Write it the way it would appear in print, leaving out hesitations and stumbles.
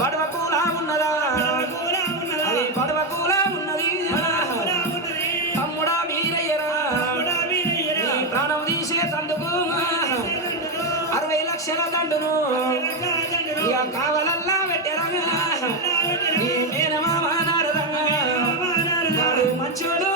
పడవకూలా ఉన్నదా పడవకూలా ఉన్నది తమ్ముడా వీరయ్యరా ప్రాణం తీసే తందుకు 60 లక్షల దండును ఇక కావలల్లా పెట్టరా ఈ మేనమామ నారదంగా మంచోడు